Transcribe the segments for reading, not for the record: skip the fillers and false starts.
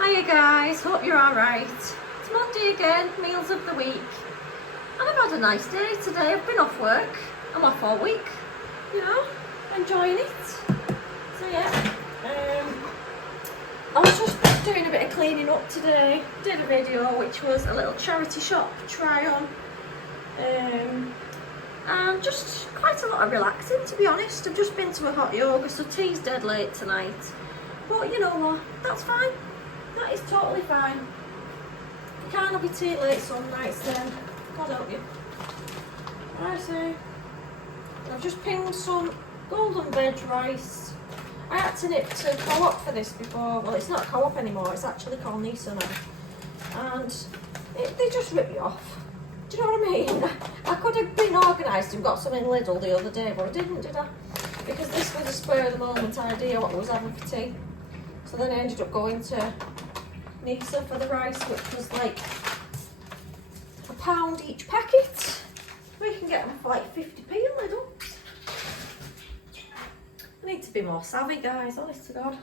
Hiya guys, hope you're alright. It's Monday again, meals of the week. And I've had a nice day today. I've been off work. I'm off all week, you know, enjoying it. So yeah, I was just doing a bit of cleaning up today. Did a video which was a little charity shop try on. And just quite a lot of relaxing, to be honest. I've just been to a hot yoga, so tea's dead late tonight. But you know what, that's fine. That is totally fine. You can't have your tea late some nights then. God help you. I see. I've just pinged some golden veg rice. I had to nip to Co-op for this before. Well, it's not Co-op anymore. It's actually called Nisa now. And they just rip you off. Do you know what I mean? I could have been organised and got some in Lidl the other day, but I didn't, did I? Because this was a spur of the moment idea what I was having for tea. So then I ended up going to Nisa for the rice, which was like £1 each packet. We can get them for like 50p in Lidl. I need to be more savvy, guys, honest to God.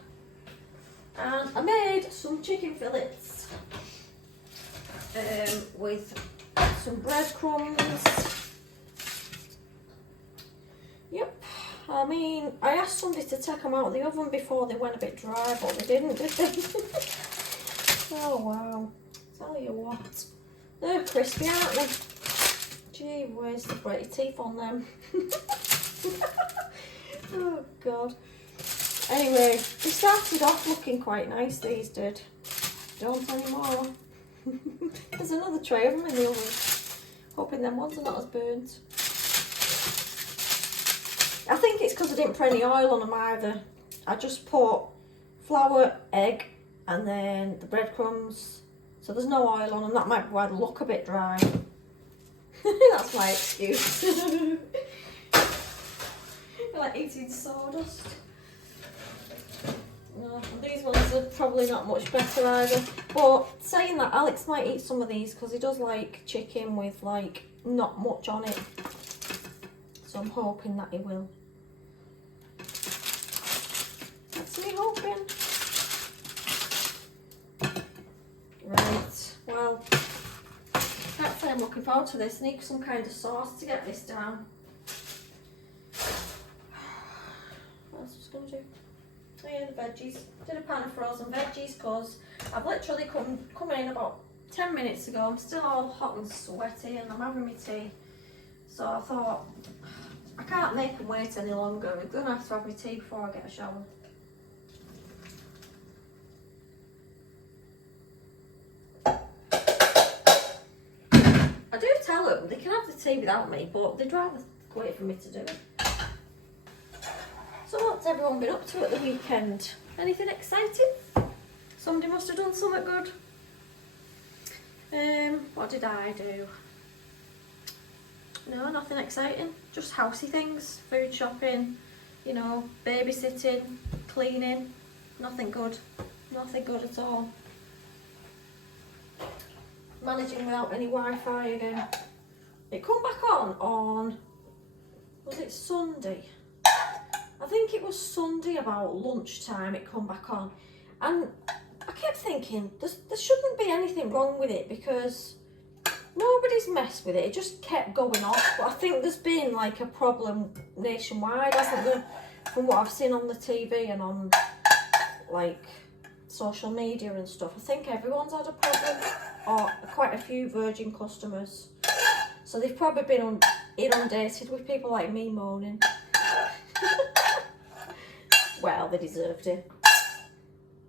And I made some chicken fillets with some breadcrumbs. Yep. I mean, I asked somebody to take them out of the oven before they went a bit dry, but they didn't, did they? Oh wow. Tell you what. They're crispy, aren't they? Gee whiz, they break your teeth on them. Oh god. Anyway, they started off looking quite nice, these did. Don't anymore. There's another tray of them in the oven. Hoping them ones are not as burnt. I think it's because I didn't put any oil on them either. I just put flour, egg, and then the breadcrumbs. So there's no oil on them. That might be why they look a bit dry. That's my excuse. I like eating sawdust. No, these ones are probably not much better either. But saying that, Alex might eat some of these because he does like chicken with like not much on it. So I'm hoping that he will. That's me hoping. Right, well, that's it. I'm looking forward to this. I need some kind of sauce to get this down. What else was I going to do? Oh yeah, the veggies. Did a pan of frozen veggies because I've literally come in about 10 minutes ago. I'm still all hot and sweaty and I'm having my tea. So I thought, I can't make them wait any longer. I'm going to have my tea before I get a shower. I do tell them they can have the tea without me, but they'd rather wait for me to do it. So what's everyone been up to at the weekend? Anything exciting? Somebody must have done something good. What did I do? No, nothing exciting. Just housey things, food shopping, you know, babysitting, cleaning. Nothing good. Nothing good at all. Managing without any Wi-Fi again. It come back on, was it Sunday? I think it was Sunday about lunchtime it come back on. And I kept thinking, there shouldn't be anything wrong with it because nobody's messed with it. It just kept going off. But I think there's been like a problem nationwide, hasn't there? From what I've seen on the TV and on like social media and stuff. I think everyone's had a problem, or quite a few Virgin customers. So they've probably been inundated with people like me moaning. Well, they deserved it.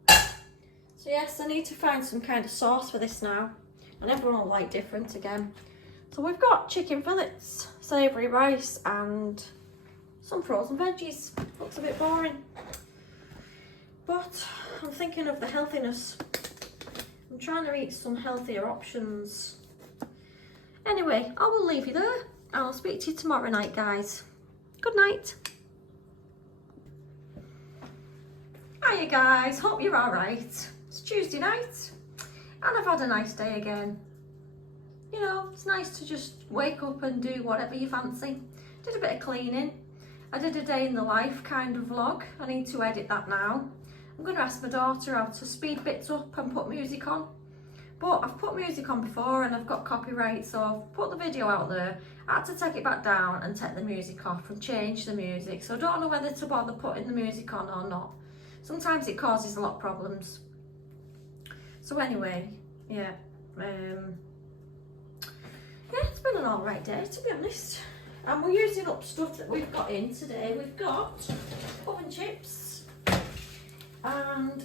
So yes, I need to find some kind of sauce for this now. And everyone will like different again. So we've got chicken fillets, savoury rice and some frozen veggies. Looks a bit boring. But I'm thinking of the healthiness. I'm trying to eat some healthier options. Anyway, I will leave you there. I'll speak to you tomorrow night, guys. Good night. Hiya guys, hope you're alright. It's Tuesday night and I've had a nice day again. You know, it's nice to just wake up and do whatever you fancy. Did a bit of cleaning. I did a day in the life kind of vlog. I need to edit that now. I'm going to ask my daughter how to speed bits up and put music on. But I've put music on before and I've got copyright, so I've put the video out there. I had to take it back down and take the music off and change the music. So I don't know whether to bother putting the music on or not. Sometimes it causes a lot of problems. So anyway, yeah. Yeah, it's been an alright day, to be honest. And we're using up stuff that we've got in today. We've got oven chips and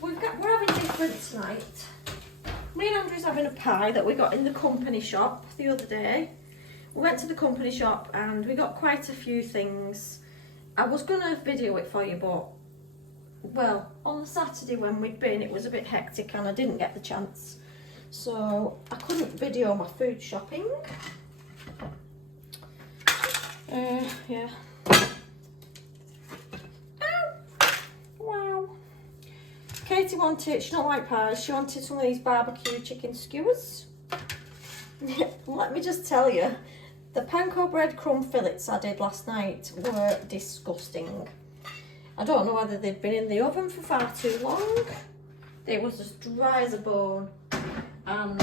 we're having different tonight. Me and Andrew's having a pie that we got in the company shop the other day. We went to the company shop and we got quite a few things. I was going to video it for you, but well, on the Saturday when we'd been, it was a bit hectic and I didn't get the chance. So I couldn't video my food shopping. Yeah. Ow! Wow. Katie wanted, she don't like pies, she wanted some of these barbecue chicken skewers. Let me just tell you, the panko breadcrumb fillets I did last night were disgusting. I don't know whether they'd been in the oven for far too long. It was as dry as a bone. And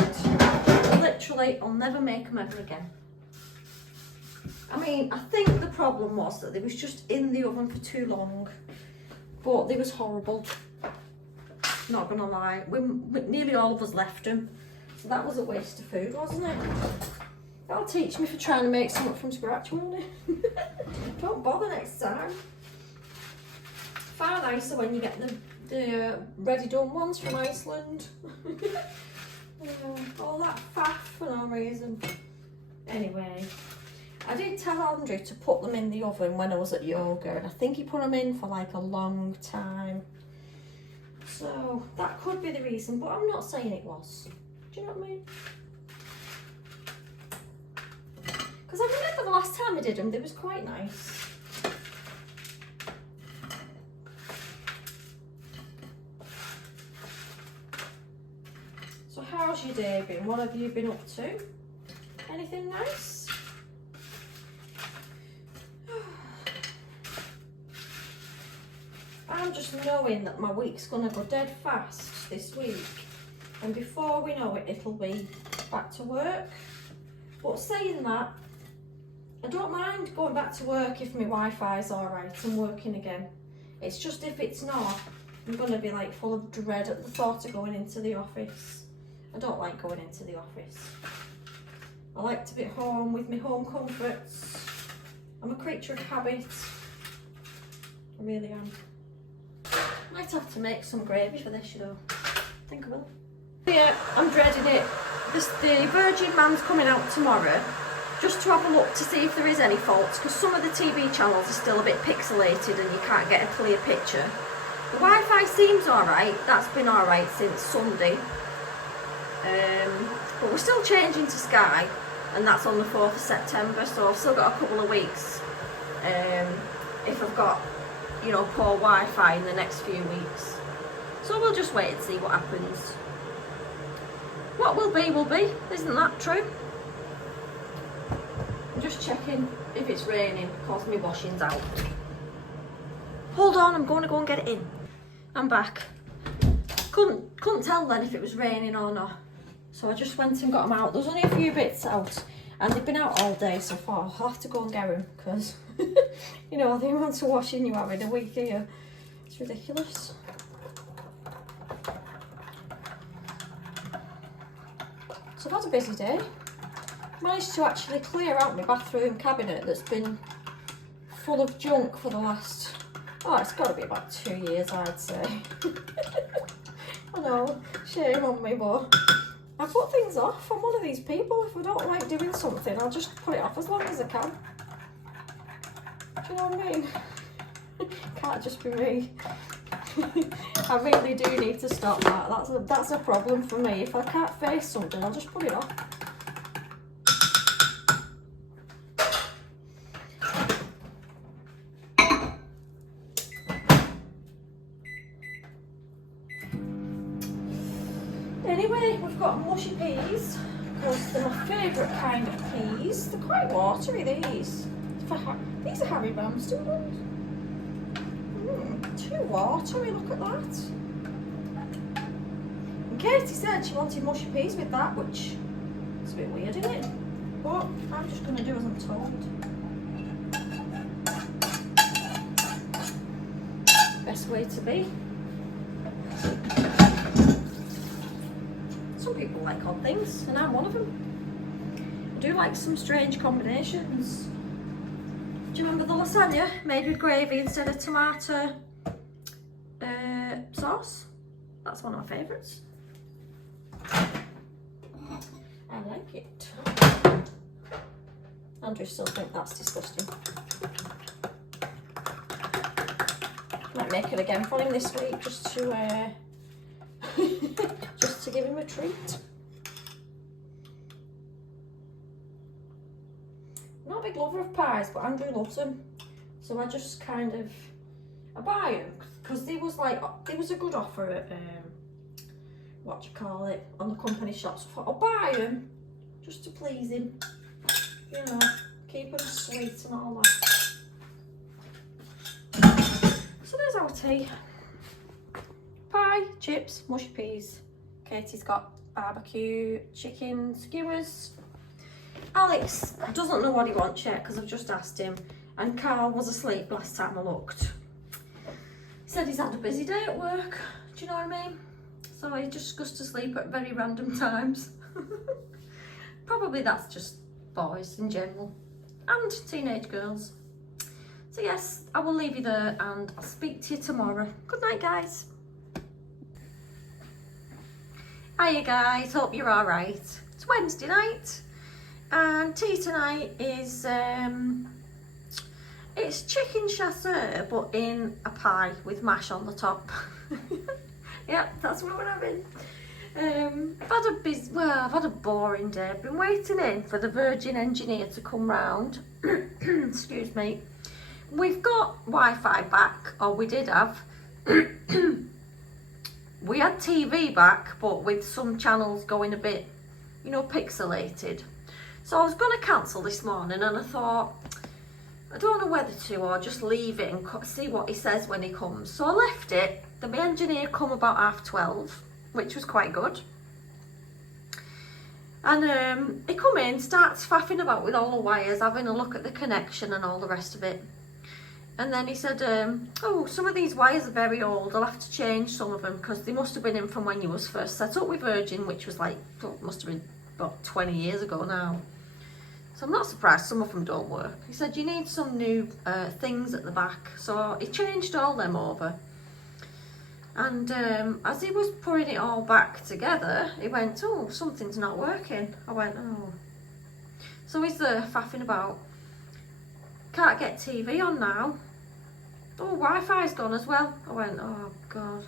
literally, I'll never make them ever again. I mean, I think the problem was that they was just in the oven for too long. But they was horrible. Not gonna lie. Nearly all of us left them. So that was a waste of food, wasn't it? That'll teach me for trying to make something from scratch, won't it? Don't bother next time. Far nicer when you get the ready done ones from Iceland. All that faff for no reason. Anyway, I did tell Andrew to put them in the oven when I was at yoga, and I think he put them in for like a long time. So that could be the reason, but I'm not saying it was. Do you know what I mean? Because I remember the last time I did them, they was quite nice. So how's your day been? What have you been up to? Anything nice? I'm just knowing that my week's gonna go dead fast this week, and before we know it, it'll be back to work. But saying that, I don't mind going back to work if my Wi-Fi's alright and working again. It's just if it's not, I'm gonna be like full of dread at the thought of going into the office. I don't like going into the office. I like to be at home with my home comforts. I'm a creature of habit. I really am. Might have to make some gravy for this, you know. I think I will. Yeah, I'm dreading it. The Virgin Man's coming out tomorrow, just to have a look to see if there is any faults, because some of the TV channels are still a bit pixelated and you can't get a clear picture. The Wi-Fi seems alright. That's been alright since Sunday. But we're still changing to Sky, and that's on the 4th of September, so I've still got a couple of weeks if I've got, you know, poor Wi-Fi in the next few weeks. So we'll just wait and see what happens. What will be, isn't that true? I'm just checking if it's raining because my washing's out. Hold on, I'm going to go and get it in. I'm back. Couldn't tell then if it was raining or not. So I just went and got them out. There's only a few bits out and they've been out all day so far. I'll have to go and get them because, you know, the amount of washing you have in a week here, it's ridiculous. So I've had a busy day. Managed to actually clear out my bathroom cabinet that's been full of junk for the last, oh, it's got to be about 2 years, I'd say. I know, shame on me, but I put things off. I'm one of these people. If I don't like doing something, I'll just put it off as long as I can. Do you know what I mean? Can't just be me. I really do need to stop that. That's a problem for me. If I can't face something, I'll just put it off. Anyway, we've got mushy peas because they're my favourite kind of peas. They're quite watery, these. These are Harry Ramsden ones. Too watery, look at that. And Katie said she wanted mushy peas with that, which is a bit weird, isn't it? But I'm just going to do as I'm told. Best way to be. Some people like odd things, and I'm one of them. I do like some strange combinations. Do you remember the lasagna made with gravy instead of tomato sauce? That's one of my favourites. I like it. Andrew still think that's disgusting. Might make it again for him this week just to just to give him a treat. I'm not a big lover of pies, but Andrew loves them, so I just kind of buy them because there was a good offer at what do you call it, on the company shops. I thought I'll buy them just to please him, you know, keep them sweet and all that. So there's our tea. Pie, chips, mushy peas. Katie's got barbecue chicken skewers. Alex doesn't know what he wants yet because I've just asked him, and Carl was asleep last time I looked. He said he's had a busy day at work, do you know what I mean? So he just goes to sleep at very random times. Probably that's just boys in general and teenage girls. So yes, I will leave you there and I'll speak to you tomorrow. Good night, guys. Hiya guys, hope you're all right. It's Wednesday night and tea tonight is it's chicken chasseur but in a pie with mash on the top. Yep, that's what we're having. I've had a boring day. I've been waiting in for the Virgin engineer to come round. Excuse me. We've got Wi-Fi back, or we did have. We had TV back, but with some channels going a bit, you know, pixelated. So I was going to cancel this morning, and I thought, I don't know whether to or just leave it and see what he says when he comes. So I left it. The engineer come about 12:30, which was quite good. And he come in, starts faffing about with all the wires, having a look at the connection and all the rest of it. And then he said, oh, some of these wires are very old. I'll have to change some of them because they must have been in from when you was first set up with Virgin, which was like, must have been about 20 years ago now. So I'm not surprised some of them don't work. He said, you need some new things at the back. So he changed all them over. And as he was putting it all back together, he went, oh, something's not working. I went, oh. So he's there faffing about. Can't get TV on now. Oh, Wi-Fi's gone as well. I went, oh God.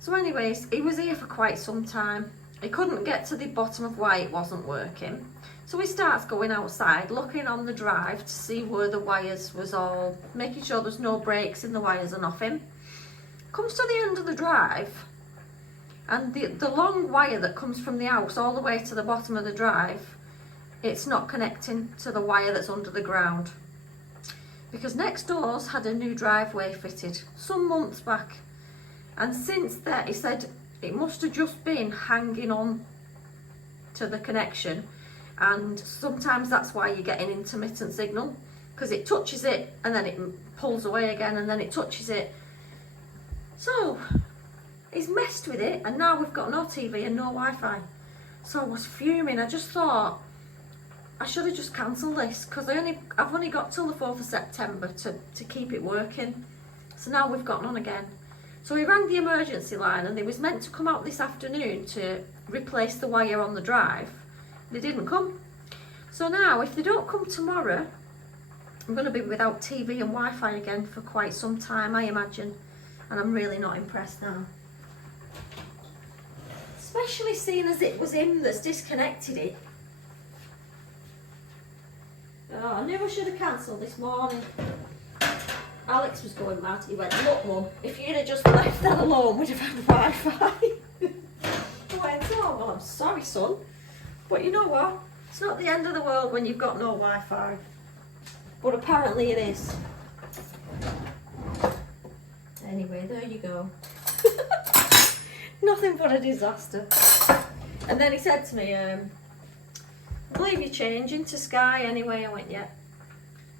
So anyways, he was here for quite some time. He couldn't get to the bottom of why it wasn't working. So he starts going outside, looking on the drive to see where the wires was all, making sure there's no breaks in the wires or nothing. Comes to the end of the drive, and the long wire that comes from the house all the way to the bottom of the drive, it's not connecting to the wire that's under the ground. Because next door's had a new driveway fitted some months back, and since that he said it must have just been hanging on to the connection, and sometimes that's why you get an intermittent signal, because it touches it and then it pulls away again and then it touches it. So he's messed with it, and now we've got no TV and no Wi-Fi. So I was fuming. I just thought I should have just cancelled this because I've only got till the 4th of September to keep it working. So now we've got none again. So he rang the emergency line, and they was meant to come out this afternoon to replace the wire on the drive. They didn't come. So now if they don't come tomorrow, I'm going to be without TV and Wi-Fi again for quite some time, I imagine. And I'm really not impressed now. Especially seeing as it was him that's disconnected it. Oh, I knew I should have cancelled this morning. Alex was going mad. He went, look Mum, if you'd have just left that alone, we'd have had Wi-Fi. I went, oh, well, I'm sorry, son. But you know what? It's not the end of the world when you've got no Wi-Fi. But apparently it is. Anyway, there you go. Nothing but a disaster. And then he said to me, I believe you're changing to Sky anyway. I went, yeah.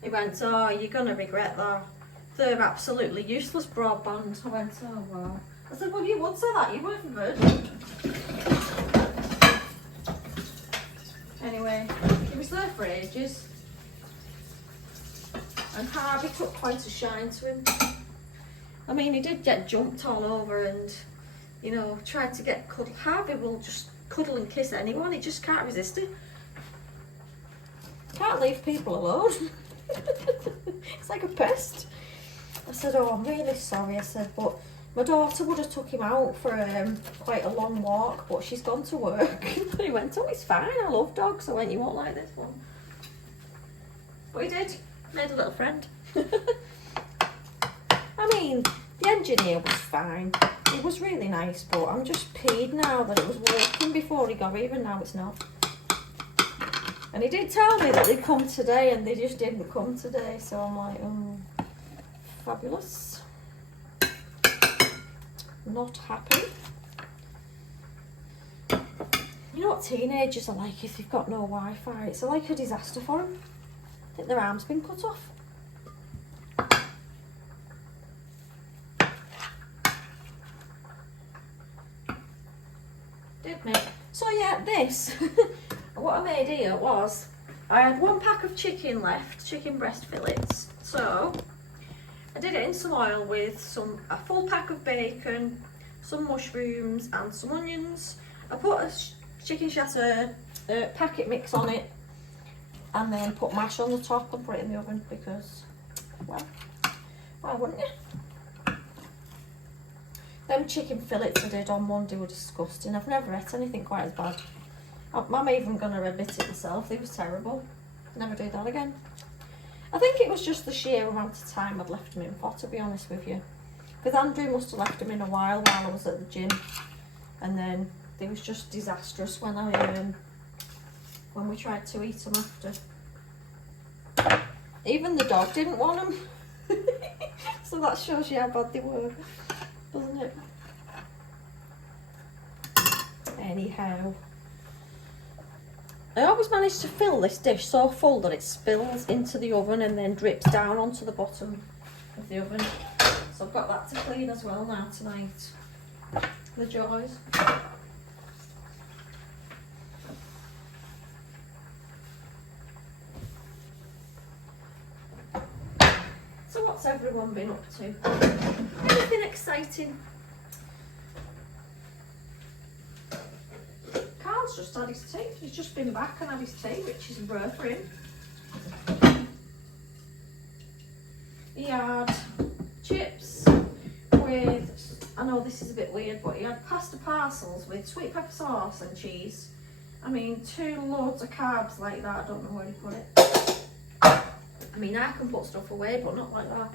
He went, oh, you're going to regret that. They're absolutely useless broadband. I went, oh, wow. I said, well, you would say that. You weren't virgin. Anyway, he was there for ages. And Harvey took quite a shine to him. I mean, he did get jumped all over and, you know, tried to get cuddled. Harvey will just cuddle and kiss anyone. He just can't resist it. Can't leave people alone. It's like a pest. I said, oh, I'm really sorry. I said, but my daughter would have took him out for quite a long walk, but she's gone to work. He went, oh, it's fine. I love dogs. I went, you won't like this one. But he did. Made a little friend. I mean, the engineer was fine. It was really nice, but I'm just peed now that it was working before he got here, and now it's not. And he did tell me that they'd come today, and they just didn't come today. So I'm like, oh, fabulous. Not happy. You know what teenagers are like if they've got no Wi-Fi? It's like a disaster for them. I think their arm's been cut off. Did me. So yeah, this, what I made here was, I had 1 pack of chicken left, chicken breast fillets. So I did it in some oil with a full pack of bacon, some mushrooms and some onions. I put a chicken chasseur packet mix on it, and then put mash on the top and put it in the oven because, well, why wouldn't you? Them chicken fillets I did on Monday were disgusting. I've never ate anything quite as bad. I'm even going to admit it myself, they was terrible. Never do that again. I think it was just the sheer amount of time I'd left them in for, to be honest with you. Because Andrew must have left them in a while I was at the gym. And then they was just disastrous when we tried to eat them after. Even the dog didn't want them. So that shows you how bad they were, doesn't it? Anyhow, I always manage to fill this dish so full that it spills into the oven and then drips down onto the bottom of the oven. So I've got that to clean as well now tonight. The joys. So what's everyone been up to? Anything exciting? Carl's just had his tea. He's just been back and had his tea, which is rare for him. He had chips with, I know this is a bit weird, but he had pasta parcels with sweet pepper sauce and cheese. I mean, 2 loads of carbs like that. I don't know where he put it. I mean, I can put stuff away, but not like that.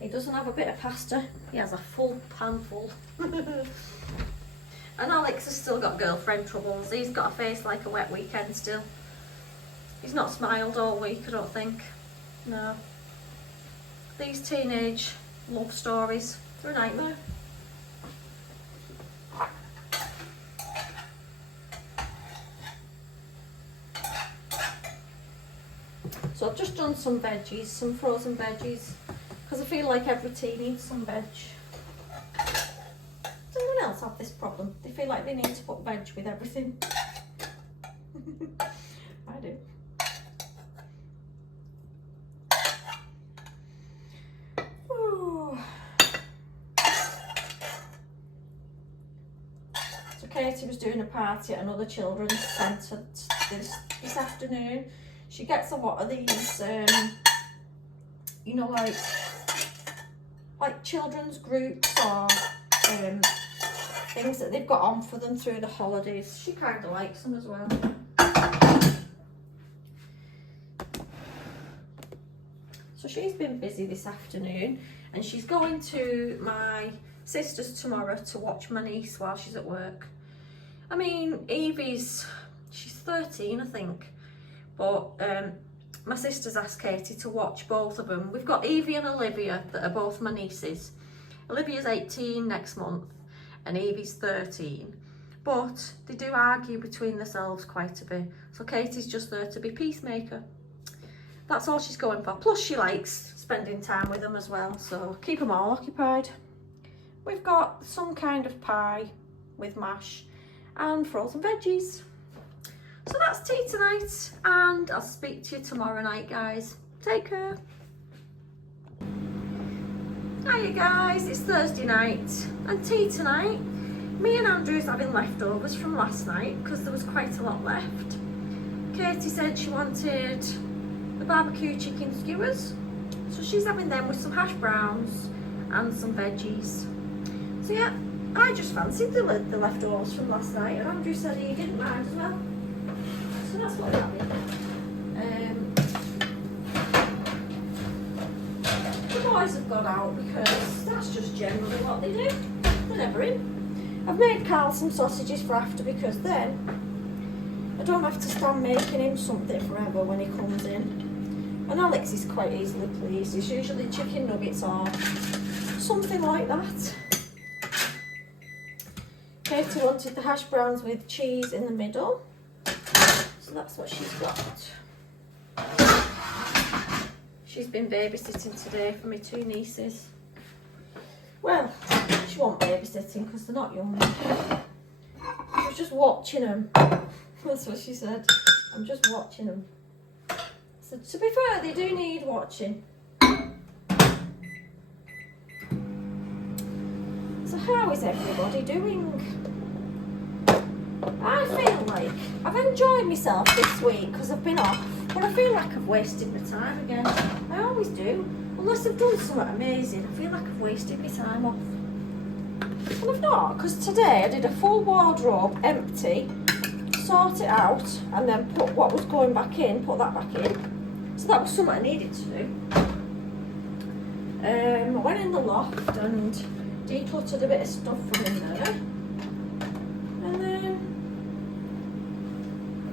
He doesn't have a bit of pasta. He has a full pan full. And Alex has still got girlfriend troubles. He's got a face like a wet weekend still. He's not smiled all week, I don't think. No. These teenage love stories, they're a nightmare. So I've just done some veggies, some frozen veggies, because I feel like every tea needs some veg. Does anyone else have this problem? They feel like they need to put veg with everything. I do. Ooh. So Katie was doing a party at another children's centre this afternoon. She gets a lot of these, you know, like children's groups or things that they've got on for them through the holidays. She kind of likes them as well. So she's been busy this afternoon, and she's going to my sister's tomorrow to watch my niece while she's at work. I mean, she's 13, I think. But my sister's asked Katie to watch both of them. We've got Evie and Olivia that are both my nieces. Olivia's 18 next month and Evie's 13. But they do argue between themselves quite a bit. So Katie's just there to be peacemaker. That's all she's going for. Plus she likes spending time with them as well. So keep them all occupied. We've got some kind of pie with mash and frozen veggies. So that's tea tonight, and I'll speak to you tomorrow night, guys. Take care. Hiya guys, it's Thursday night and tea tonight. Me and Andrew's having leftovers from last night because there was quite a lot left. Katie said she wanted the barbecue chicken skewers, so she's having them with some hash browns and some veggies. So yeah, I just fancied the leftovers from last night, and Andrew said he didn't mind as well. So that's what we're having. The boys have gone out because that's just generally what they do. They're never in. I've made Carl some sausages for after because then I don't have to stand making him something forever when he comes in. And Alex is quite easily pleased. It's usually chicken nuggets or something like that. Katie wanted the hash browns with cheese in the middle. So that's what she's got. She's been babysitting today for my two nieces. Well, she wasn't babysitting because they're not young. She was just watching them. That's what she said. I'm just watching them. So to be fair, they do need watching. So how is everybody doing? I feel like I've enjoyed myself this week because I've been off, but I feel like I've wasted my time again. I always do. Unless I've done something amazing, I feel like I've wasted my time off. And I've not, because today I did a full wardrobe empty, sort it out, and then put what was going back in, put that back in. So that was something I needed to do. I went in the loft and decluttered a bit of stuff from in there. And then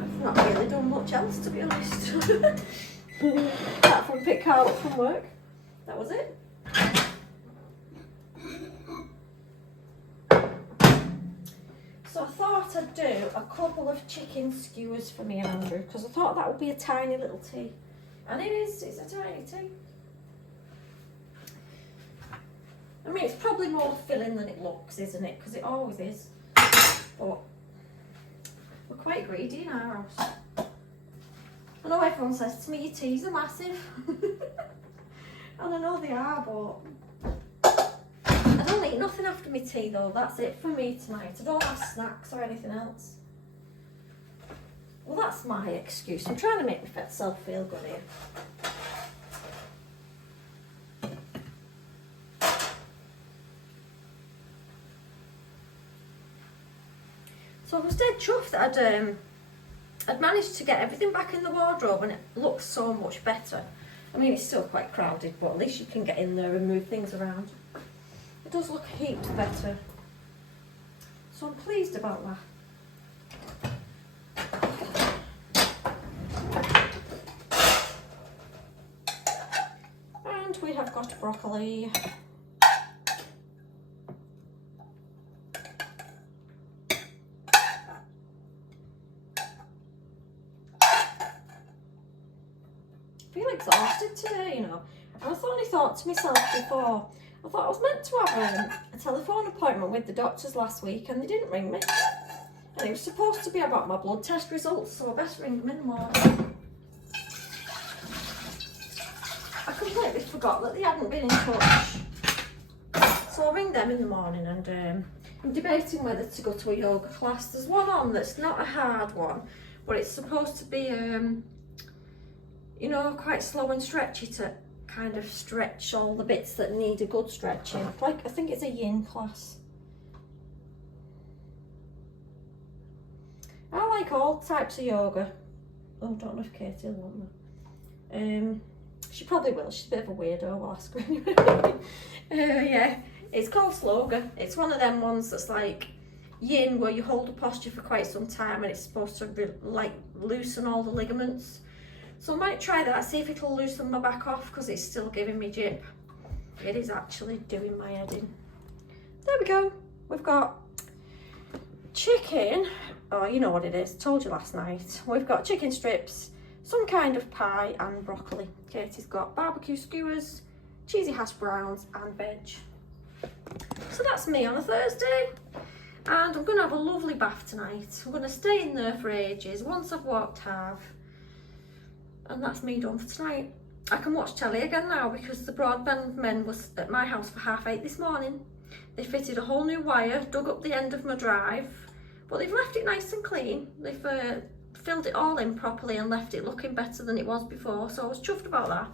I've not really done much else, to be honest. Apart from pick Carl up from work. That was it. So I thought I'd do a couple of chicken skewers for me and Andrew because I thought that would be a tiny little tea. And it is, it's a tiny tea. I mean, it's probably more filling than it looks, isn't it? Because it always is. But we're quite greedy in our house. I know everyone says to me, your teas are massive. And I know they are, but I don't eat nothing after my tea though. That's it for me tonight. I don't have snacks or anything else. Well, that's my excuse. I'm trying to make myself feel good here. So I was dead chuffed that I'd managed to get everything back in the wardrobe and it looks so much better. I mean, it's still quite crowded, but at least you can get in there and move things around. It does look heaps better. So I'm pleased about that. And we have got broccoli. Exhausted today, you know. And I only thought to myself before, I thought I was meant to have a telephone appointment with the doctors last week and they didn't ring me. And it was supposed to be about my blood test results, so I best ring them in the morning. I completely forgot that they hadn't been in touch. So I'll ring them in the morning and I'm debating whether to go to a yoga class. There's one on that's not a hard one, but it's supposed to be you know, quite slow and stretchy to kind of stretch all the bits that need a good stretching. Like, I think it's a yin class. I like all types of yoga. Oh, I don't know if Katie will want that. She probably will. She's a bit of a weirdo. I'll ask her anyway. Yeah, it's called sloga. It's one of them ones that's like yin, where you hold a posture for quite some time and it's supposed to like loosen all the ligaments. So I might try that, see if it'll loosen my back off, because it's still giving me jip. It is actually doing my head in. There we go. We've got chicken. Oh, you know what it is. Told you last night. We've got chicken strips, some kind of pie, and broccoli. Katie's got barbecue skewers, cheesy hash browns, and veg. So that's me on a Thursday. And I'm going to have a lovely bath tonight. I'm going to stay in there for ages, once I've walked half. And that's me done for tonight. I can watch telly again now because the broadband men was at my house for 8:30 this morning. They fitted a whole new wire, dug up the end of my drive, but they've left it nice and clean. They've filled it all in properly and left it looking better than it was before, so I was chuffed about that.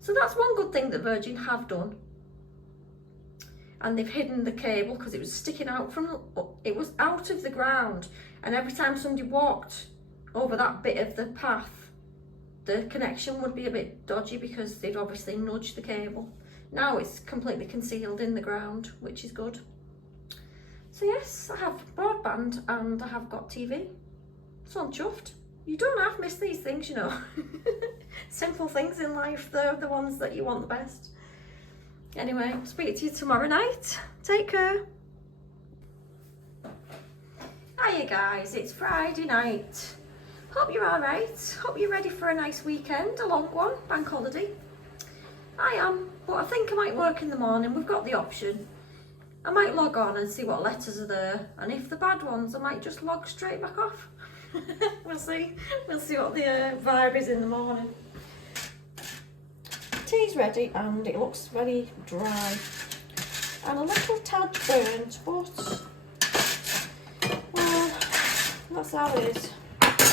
So that's one good thing that Virgin have done. And they've hidden the cable because it was sticking out it was out of the ground, and every time somebody walked over that bit of the path, the connection would be a bit dodgy because they'd obviously nudged the cable. Now it's completely concealed in the ground, which is good. So yes, I have broadband and I have got TV. So I'm chuffed. You don't have to miss these things, you know. Simple things in life, they're the ones that you want the best. Anyway, speak to you tomorrow night. Take care. Hiya guys, it's Friday night. Hope you're alright. Hope you're ready for a nice weekend, a long one, bank holiday. I am, but I think I might work in the morning. We've got the option. I might log on and see what letters are there, and if the bad ones, I might just log straight back off. We'll see. We'll see what the vibe is in the morning. Tea's ready and it looks very dry and a little tad burnt, but well, that's how it is.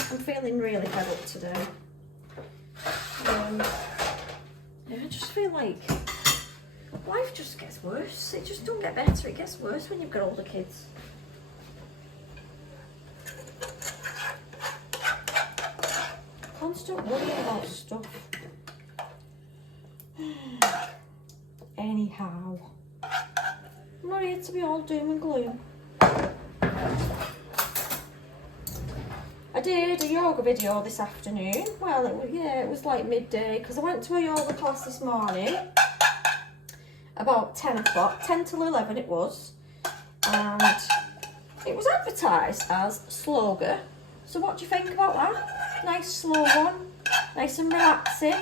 I'm feeling really fed up today. Yeah, I just feel like life just gets worse. It just don't get better, it gets worse when you've got older kids. Constant worrying about stuff. Anyhow, I'm not here to be all doom and gloom. I did a yoga video this afternoon. Well, it was like midday because I went to a yoga class this morning about 10 o'clock, 10 till 11 it was, and it was advertised as sloga. So what do you think about that? Nice slow one, nice and relaxing.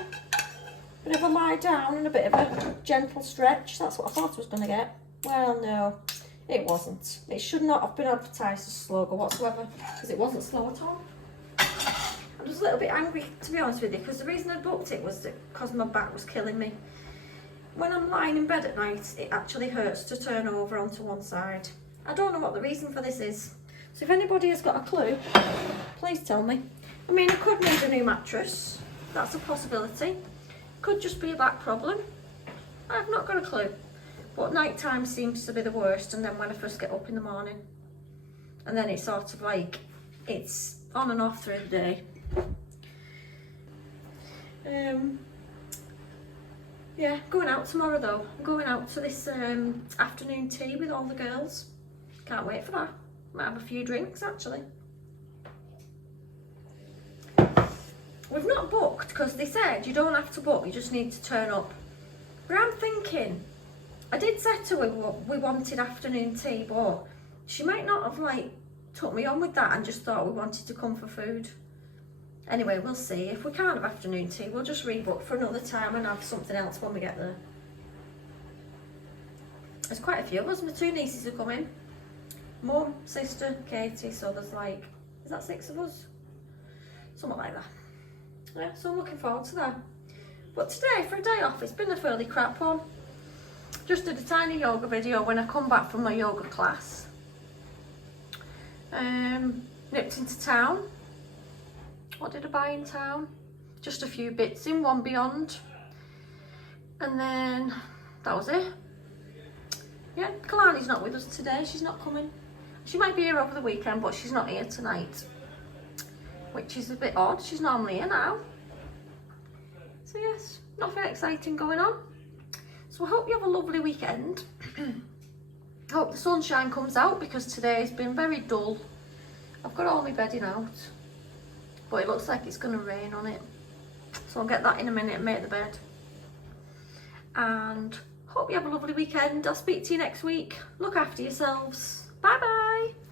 Bit of a lie down and a bit of a gentle stretch. That's what I thought I was going to get. Well, no, it wasn't. It should not have been advertised as sloga whatsoever because it wasn't slow at all. I'm just a little bit angry, to be honest with you, because the reason I booked it was because my back was killing me. When I'm lying in bed at night, it actually hurts to turn over onto one side. I don't know what the reason for this is. So if anybody has got a clue, please tell me. I mean, I could need a new mattress. That's a possibility. Could just be a back problem. I've not got a clue. But night time seems to be the worst, and then when I first get up in the morning. And then it's sort of like, it's on and off through the day. Yeah, going out tomorrow though. I'm going out to this afternoon tea with all the girls. Can't wait for that. Might have a few drinks actually. We've not booked because they said you don't have to book, you just need to turn up. But I'm thinking, I did say to her we wanted afternoon tea, but she might not have like took me on with that and just thought we wanted to come for food. Anyway, we'll see. If we can't have afternoon tea, we'll just rebook for another time and have something else when we get there. There's quite a few of us. My two nieces are coming. Mum, sister, Katie, so there's like, is that 6 of us? Something like that. Yeah, so I'm looking forward to that. But today, for a day off, it's been a fairly crap one. Just did a tiny yoga video when I come back from my yoga class. Nipped into town. What did I buy in town? Just a few bits in One Beyond. And then that was it. Yeah, Kalani's not with us today, she's not coming. She might be here over the weekend, but she's not here tonight. Which is a bit odd, she's normally here now. So yes, nothing exciting going on. So I hope you have a lovely weekend. I hope the sunshine comes out because today's been very dull. I've got all my bedding out, but it looks like it's going to rain on it. So I'll get that in a minute and make the bed. And hope you have a lovely weekend. I'll speak to you next week. Look after yourselves. Bye bye.